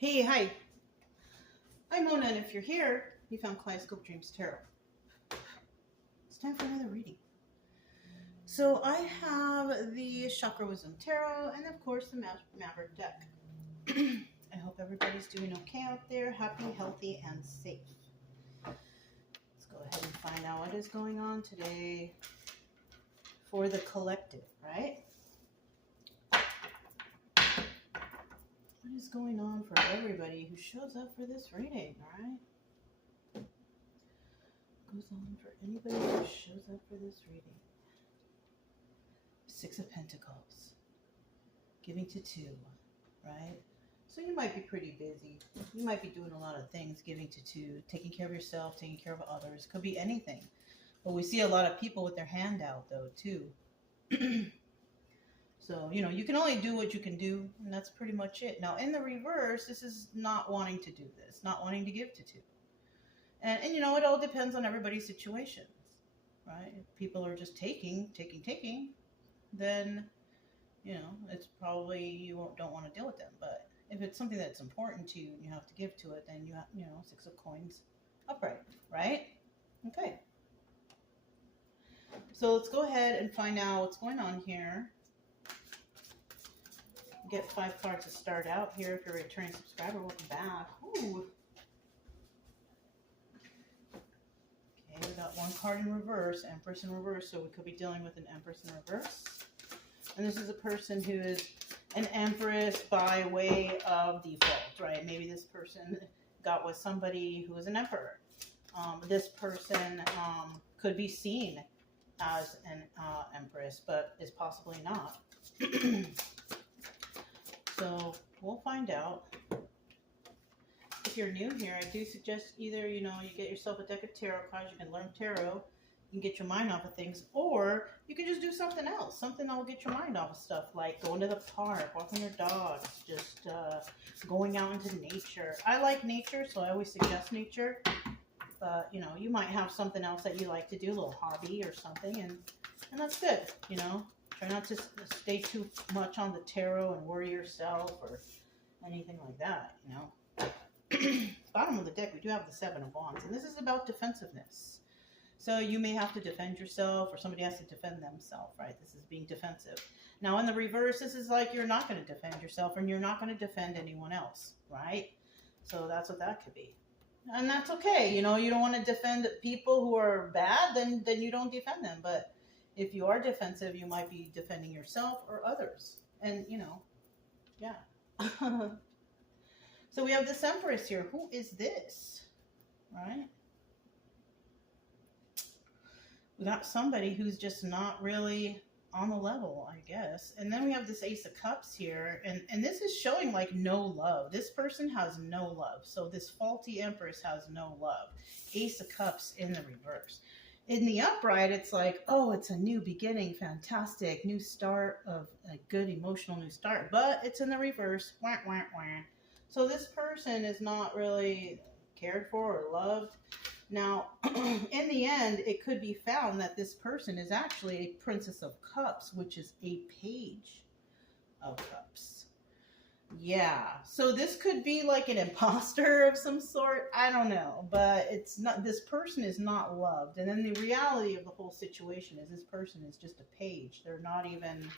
Hey, hi. I'm Mona, and if you're here, you found Kaleidoscope Dreams Tarot. It's time for another reading. So I have the Chakra Wisdom Tarot, and of course the Maverick deck. I hope everybody's doing okay out there, happy, healthy, and safe. Let's go ahead and find out what is going on today for the collective, right? What is going on for everybody who shows up for this reading, all right? Goes on for anybody who shows up for this reading. Six of Pentacles. Giving to two, right? So you might be pretty busy. You might be doing a lot of things, giving to two, taking care of yourself, taking care of others. Could be anything. But we see a lot of people with their hand out, though, too. So, you can only do what you can do, and that's pretty much it. Now, in the reverse, this is not wanting to do this, not wanting to give to two. And it all depends on everybody's situations, right? If people are just taking, then, it's probably you don't want to deal with them. But if it's something that's important to you and you have to give to it, then you have, Six of Coins upright, right? Okay. So let's go ahead and find out what's going on here. Get 5 cards to start out here. If you're a returning subscriber, welcome back. Ooh. Okay, we got 1 card in reverse, Empress in reverse, so we could be dealing with an Empress in reverse. And this is a person who is an Empress by way of default, right? Maybe this person got with somebody who is an Emperor. This person could be seen as an Empress, but is possibly not. So we'll find out. If you're new here, I do suggest either, you get yourself a deck of tarot cards, you can learn tarot, you can get your mind off of things, or you can just do something else, something that will get your mind off of stuff, like going to the park, walking your dogs, just going out into nature. I like nature, so I always suggest nature, but, you might have something else that you like to do, a little hobby or something, and that's good, Try not to stay too much on the tarot and worry yourself or anything like that, Bottom of the deck, we do have the 7 of Wands, and this is about defensiveness. So you may have to defend yourself, or somebody has to defend themselves, right? This is being defensive. Now, in the reverse, this is like you're not going to defend yourself, and you're not going to defend anyone else, right? So that's what that could be. And that's okay. You don't want to defend people who are bad, then you don't defend them. But if you are defensive, you might be defending yourself or others. And, yeah. So we have this Empress here. Who is this? Right? We got somebody who's just not really on the level, I guess. And then we have this Ace of Cups here. And this is showing like no love. This person has no love. So this faulty Empress has no love. Ace of Cups in the reverse. In the upright, it's like, oh, it's a new beginning, fantastic, new start of a good emotional new start. But it's in the reverse. Wah, wah, wah. So this person is not really cared for or loved. Now, in the end, it could be found that this person is actually a Princess of Cups, which is a Page of Cups. Yeah, so this could be like an imposter of some sort. I don't know, but it's not. This person is not loved. And then the reality of the whole situation is this person is just a page. They're not even,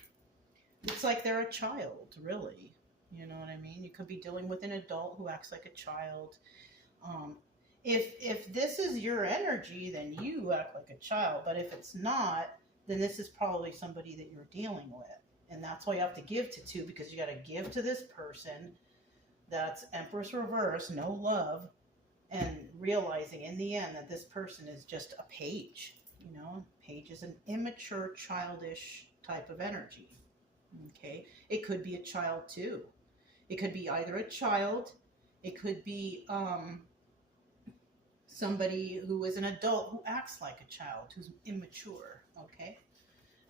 it's like they're a child, really. You know what I mean? You could be dealing with an adult who acts like a child. If this is your energy, then you act like a child. But if it's not, then this is probably somebody that you're dealing with. And that's why you have to give to two, because you got to give to this person that's Empress reverse, no love, and realizing in the end that this person is just a page. Page is an immature, childish type of energy. Okay, it could be a child too. It could be either a child, it could be somebody who is an adult who acts like a child, who's immature. Okay.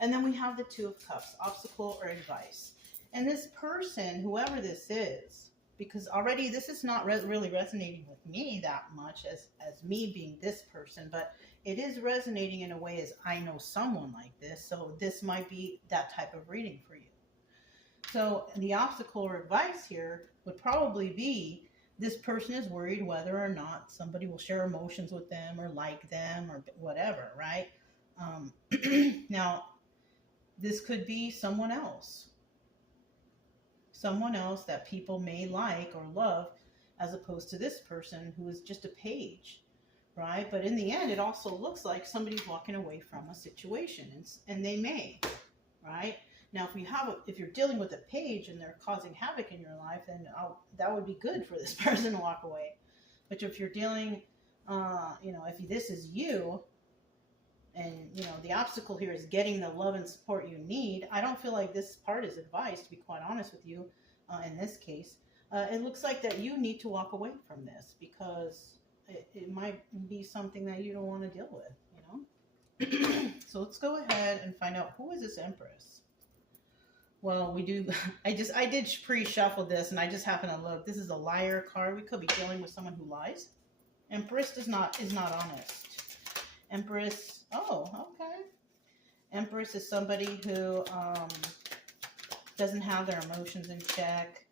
And then we have the 2 of Cups, obstacle or advice. And this person, whoever this is, because already this is not really resonating with me that much as me being this person, but it is resonating in a way as I know someone like this. So this might be that type of reading for you. So the obstacle or advice here would probably be this person is worried whether or not somebody will share emotions with them or like them or whatever, right? Um, now, this could be someone else that people may like or love, as opposed to this person who is just a page, right? But in the end, it also looks like somebody's walking away from a situation, and they may, right? Now, if you're dealing with a page and they're causing havoc in your life, then that would be good for this person to walk away. But if you're dealing, if this is you, and the obstacle here is getting the love and support you need, I don't feel like this part is advice, to be quite honest with you. In this case, it looks like that you need to walk away from this, because it might be something that you don't want to deal with. So let's go ahead and find out, who is this Empress. Well, we do. I did pre-shuffle this, and I just happen to look. This is a liar card. We could be dealing with someone who lies. Empress is not honest. Empress. Oh, okay. Empress is somebody who doesn't have their emotions in check.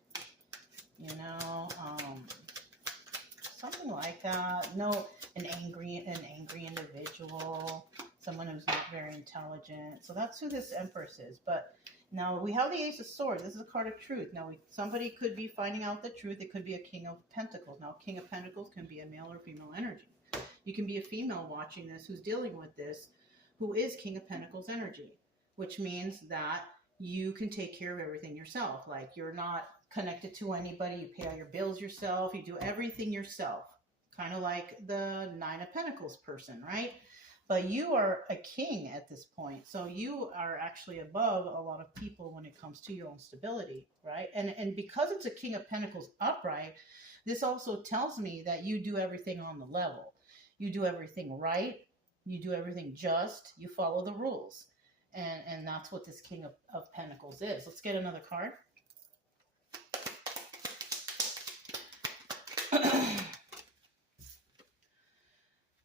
Something like that. No, an angry individual. Someone who's not very intelligent. So that's who this Empress is. But now we have the Ace of Swords. This is a card of truth. Now somebody could be finding out the truth. It could be a King of Pentacles. Now, King of Pentacles can be a male or female energy. You can be a female watching this who's dealing with this, who is King of Pentacles energy, which means that you can take care of everything yourself. Like, you're not connected to anybody. You pay all your bills yourself. You do everything yourself. Kind of like the Nine of Pentacles person, right? But you are a king at this point. So you are actually above a lot of people when it comes to your own stability, right? And because it's a King of Pentacles upright, this also tells me that you do everything on the level. You do everything right. You do everything just. You follow the rules. And that's what this King of Pentacles is. Let's get another card.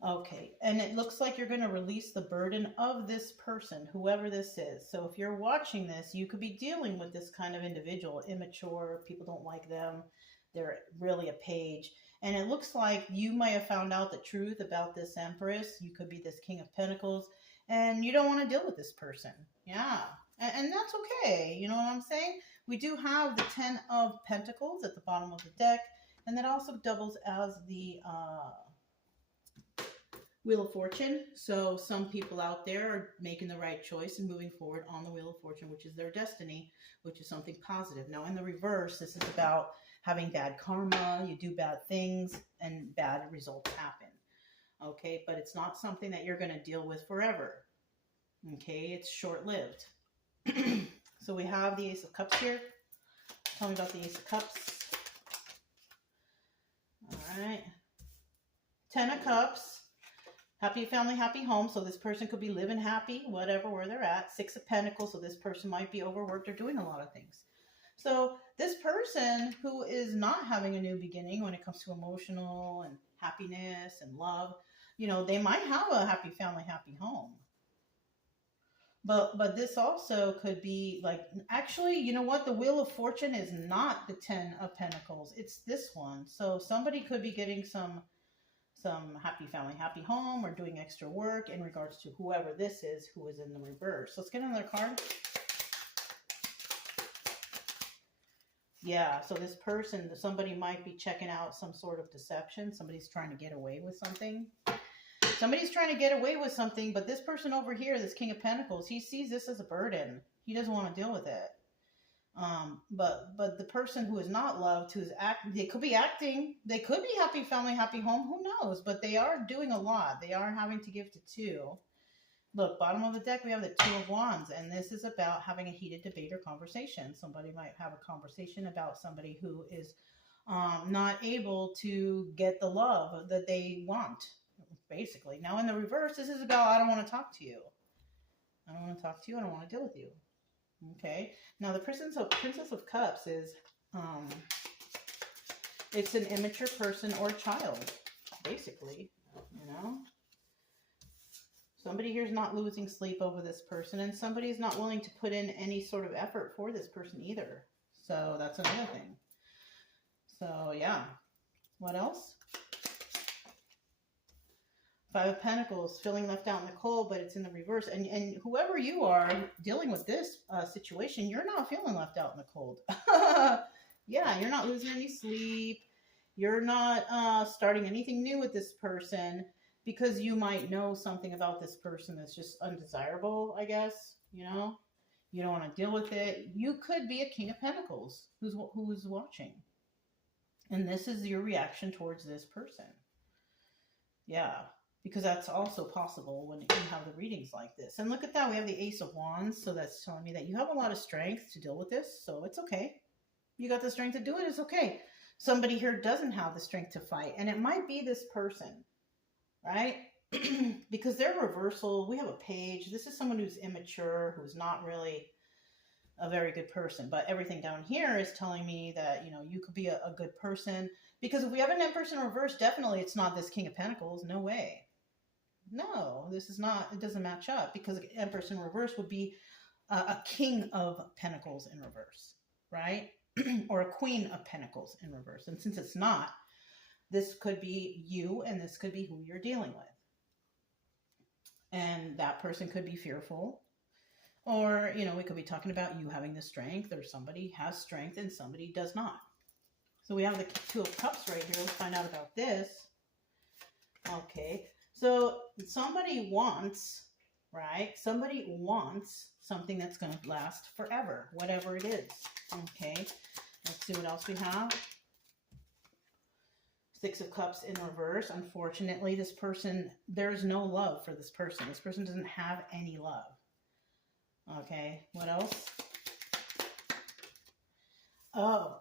Okay, and it looks like you're going to release the burden of this person, whoever this is. So if you're watching this, you could be dealing with this kind of individual, immature, people don't like them, they're really a page. And it looks like you might have found out the truth about this Empress. You could be this King of Pentacles, and you don't want to deal with this person. Yeah, and that's okay. You know what I'm saying? We do have the 10 of Pentacles at the bottom of the deck, and that also doubles as the Wheel of Fortune. So some people out there are making the right choice and moving forward on the Wheel of Fortune, which is their destiny, which is something positive. Now, in the reverse, this is about having bad karma. You do bad things and bad results happen. Okay, but it's not something that you're going to deal with forever. Okay, it's short-lived. So we have the Ace of Cups here. Tell me about the Ace of Cups. All right. 10 of Cups. Happy family, happy home. So this person could be living happy, whatever, where they're at. 6 of Pentacles. So this person might be overworked or doing a lot of things. So this person who is not having a new beginning when it comes to emotional and happiness and love, they might have a happy family, happy home. But this also could be like, actually, you know what? The Wheel of Fortune is not the 10 of Pentacles. It's this one. So somebody could be getting some happy family, happy home, or doing extra work in regards to whoever this is who is in the reverse. Let's get another card. Yeah, so this person, somebody might be checking out some sort of deception. Somebody's trying to get away with something. Somebody's trying to get away with something, but this person over here, this King of Pentacles, he sees this as a burden. He doesn't want to deal with it. But the person who is not loved, who's they could be acting, they could be happy family, happy home, who knows? But they are doing a lot. They are having to give to 2. Look, bottom of the deck, we have the 2 of Wands, and this is about having a heated debate or conversation. Somebody might have a conversation about somebody who is not able to get the love that they want, basically. Now, in the reverse, this is about, I don't want to talk to you. I don't want to talk to you. I don't want to deal with you. Okay. Now, the Princess of Cups is, it's an immature person or child, basically, Somebody here is not losing sleep over this person, and somebody is not willing to put in any sort of effort for this person either. So that's another thing. So yeah. What else? Five of Pentacles, feeling left out in the cold, but it's in the reverse. And whoever you are dealing with this situation, you're not feeling left out in the cold. Yeah, you're not losing any sleep. You're not starting anything new with this person because you might know something about this person that's just undesirable, I guess. You know, you don't want to deal with it. You could be a King of Pentacles who's watching. And this is your reaction towards this person. Yeah. Because that's also possible when you have the readings like this. And look at that. We have the Ace of Wands. So that's telling me that you have a lot of strength to deal with this. So it's okay. You got the strength to do it. It's okay. Somebody here doesn't have the strength to fight. And it might be this person, right? Because they're reversal. We have a page. This is someone who's immature, who's not really a very good person. But everything down here is telling me that, you know, you could be a good person. Because if we have an Empress in reverse, definitely it's not this King of Pentacles. No way. No, this is not, it doesn't match up because Empress in reverse would be a King of Pentacles in reverse, right? Or a Queen of Pentacles in reverse. And since it's not, this could be you and this could be who you're dealing with. And that person could be fearful. Or, you know, we could be talking about you having the strength, or somebody has strength and somebody does not. So we have the Two of Cups right here. Let's find out about this. Okay. So somebody wants, right? Somebody wants something that's going to last forever, whatever it is. Okay. Let's see what else we have. Six of Cups in reverse. Unfortunately, this person, there's no love for this person. This person doesn't have any love. Okay. What else? Oh,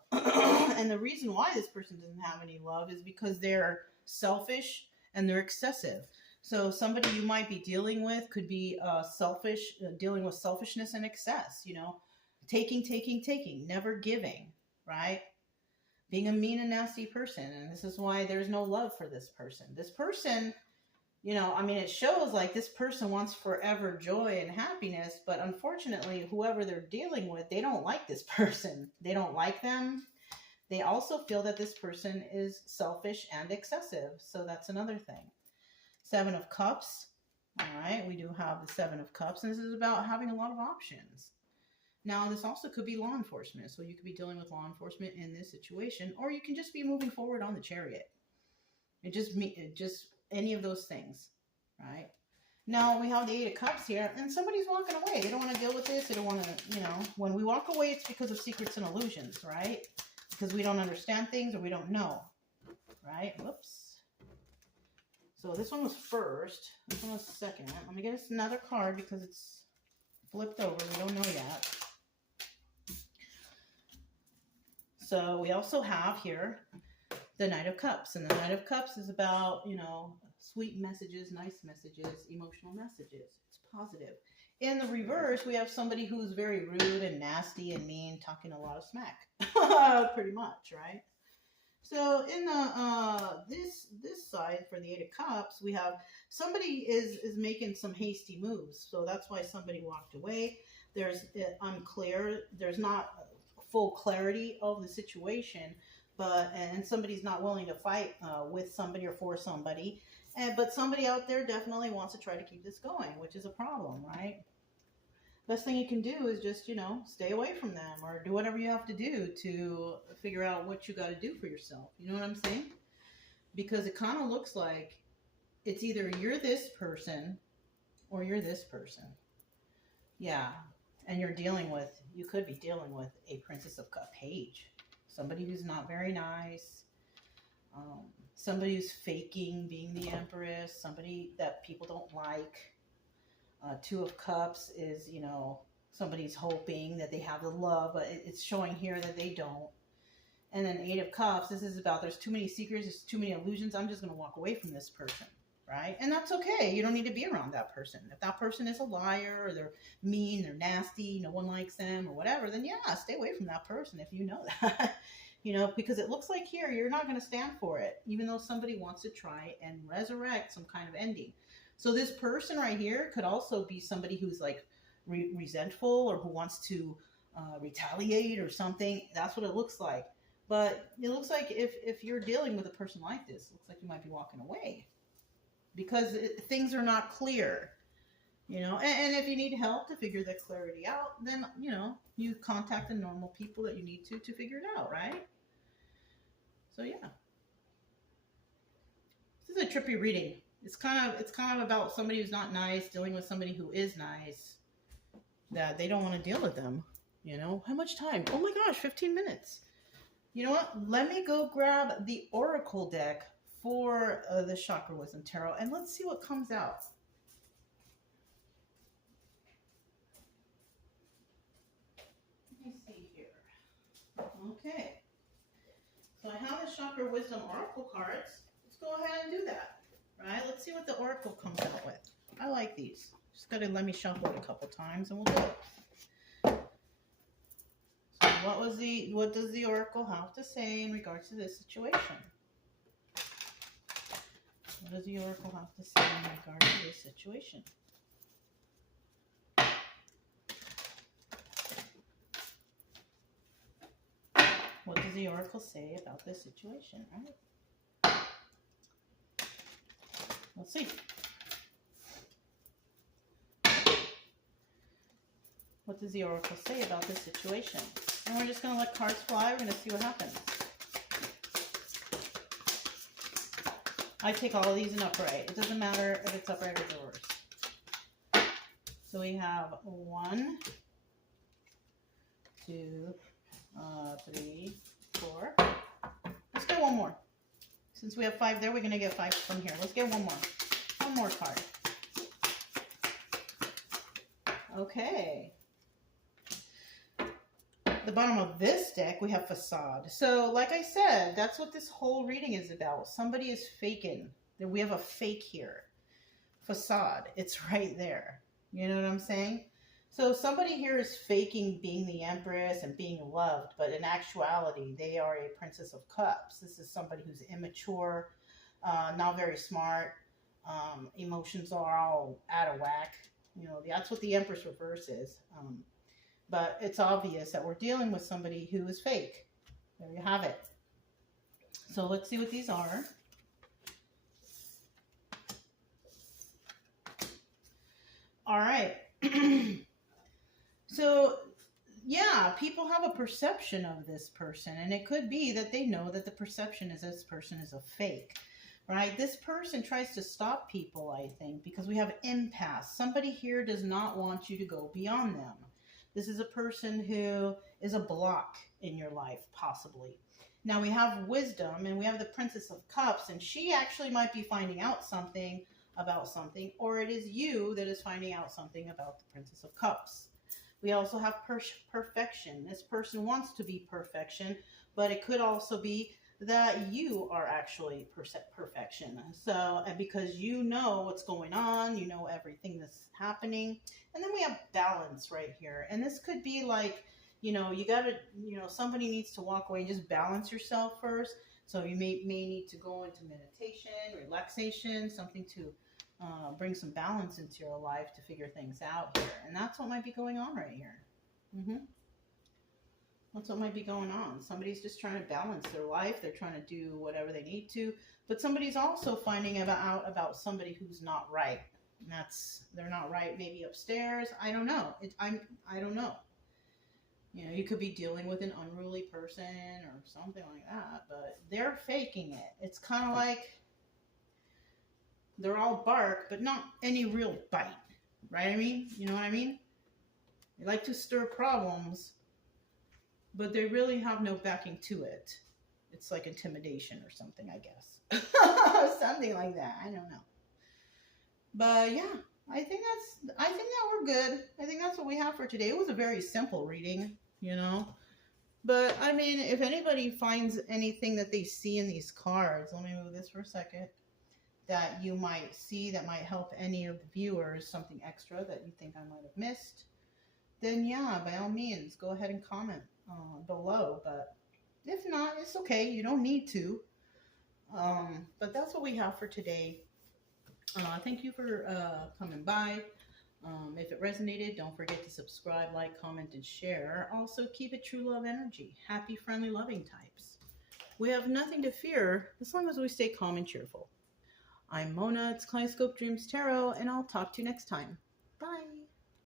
and the reason why this person doesn't have any love is because they're selfish and they're excessive. So somebody you might be dealing with could be selfish, dealing with selfishness and excess, you know, taking, never giving, right? Being a mean and nasty person. And this is why there's no love for this person. This person, you know, I mean, it shows like this person wants forever joy and happiness, but unfortunately, whoever they're dealing with, they don't like this person. They don't like them. They also feel that this person is selfish and excessive. So that's another thing. Seven of Cups. All right, we do have the Seven of Cups, and this is about having a lot of options. Now, this also could be law enforcement. So you could be dealing with law enforcement in this situation, or you can just be moving forward on the Chariot. It just any of those things, right? Now, we have the Eight of Cups here, and somebody's walking away. They don't want to deal with this. They don't want to, you know, when we walk away, it's because of secrets and illusions, right? Because we don't understand things or we don't know, right? Whoops. So this one was first. This one was second. Let me get us another card because it's flipped over. We don't know yet. So we also have here the Knight of Cups. And the Knight of Cups is about, you know, sweet messages, nice messages, emotional messages. It's positive. In the reverse, we have somebody who's very rude and nasty and mean, talking a lot of smack. Pretty much, right? So in the this side for the Eight of Cups, we have somebody is making some hasty moves. So that's why somebody walked away. There's unclear. There's not full clarity of the situation, and somebody's not willing to fight with somebody or for somebody. But somebody out there definitely wants to try to keep this going, which is a problem, right? Best thing you can do is just, you know, stay away from them or do whatever you have to do to figure out what you got to do for yourself. You know what I'm saying? Because it kind of looks like it's either you're this person or you're this person. Yeah. And you could be dealing with a Princess of Cups page. Somebody who's not very nice. Somebody who's faking being the Empress. Somebody that people don't like. Two of Cups is, you know, somebody's hoping that they have the love, but it's showing here that they don't. And then Eight of Cups, this is about there's too many secrets, there's too many illusions. I'm just going to walk away from this person, right? And that's okay. You don't need to be around that person. If that person is a liar or they're mean, they're nasty, no one likes them or whatever, then yeah, stay away from that person if you know that. You know, because it looks like here you're not going to stand for it, even though somebody wants to try and resurrect some kind of ending. So this person right here could also be somebody who's like resentful or who wants to retaliate or something. That's what it looks like. But it looks like if you're dealing with a person like this, it looks like you might be walking away because things are not clear. And if you need help to figure that clarity out, then, you contact the normal people that you need to figure it out, right? So, yeah. This is a trippy reading. It's kind of about somebody who's not nice dealing with somebody who is nice, that they don't want to deal with them. How much time? Oh my gosh, 15 minutes. You know what? Let me go grab the Oracle deck for the Chakra Wisdom Tarot, and let's see what comes out. Let me see here. Okay. So I have the Chakra Wisdom Oracle cards. Let's go ahead and do that. Right? Let's see what the Oracle comes out with. I like these. Just got to let me shuffle it a couple times and we'll do it. So what does the Oracle have to say in regards to this situation? What does the Oracle have to say in regards to this situation? What does the Oracle say about this situation, right? Let's see. What does the Oracle say about this situation? And we're just going to let cards fly. We're going to see what happens. I take all of these in upright. It doesn't matter if it's upright or reverse. So we have 1, 2, 3, 4. Let's get one more. Since we have 5 there, we're going to get 5 from here. Let's get one more. One more card. Okay. At the bottom of this deck, we have facade. So, like I said, that's what this whole reading is about. Somebody is faking. We have a fake here. Facade. It's right there. You know what I'm saying? So somebody here is faking being the Empress and being loved, but in actuality, they are a Princess of Cups. This is somebody who's immature, not very smart. Emotions are all out of whack. That's what the Empress reverse is. But it's obvious that we're dealing with somebody who is fake. There you have it. So let's see what these are. All right. So, yeah, people have a perception of this person, and it could be that they know that the perception is this person is a fake, right? This person tries to stop people, I think, because we have impasse. Somebody here does not want you to go beyond them. This is a person who is a block in your life, possibly. Now, we have wisdom, and we have the Princess of Cups, and she actually might be finding out something about something, or it is you that is finding out something about the Princess of Cups. We also have perfection. This person wants to be perfection, but it could also be that you are actually perfection. So, because you know what's going on, you know everything that's happening. And then we have balance right here. And this could be like, you gotta, somebody needs to walk away and just balance yourself first. So you may need to go into meditation, relaxation, something to bring some balance into your life to figure things out here. And that's what might be going on right here. That's what might be going on. Somebody's just trying to balance their life. They're trying to do whatever they need to. But somebody's also finding out about somebody who's not right. And they're not right maybe upstairs. I don't know. I don't know. You could be dealing with an unruly person or something like that. But they're faking it. It's kind of like they're all bark, but not any real bite, right? You know what I mean? They like to stir problems, but they really have no backing to it. It's like intimidation or something, I guess. Something like that. I don't know. But yeah, I think that we're good. I think that's what we have for today. It was a very simple reading, But if anybody finds anything that they see in these cards, let me move this for a second, that you might see that might help any of the viewers, something extra that you think I might have missed, then yeah, by all means, go ahead and comment below. But if not, it's okay. You don't need to. But that's what we have for today. Thank you for coming by. If it resonated, don't forget to subscribe, like, comment, and share. Also, keep it true love energy. Happy, friendly, loving types. We have nothing to fear as long as we stay calm and cheerful. I'm Mona. It's Kaleidoscope Dreams Tarot, and I'll talk to you next time.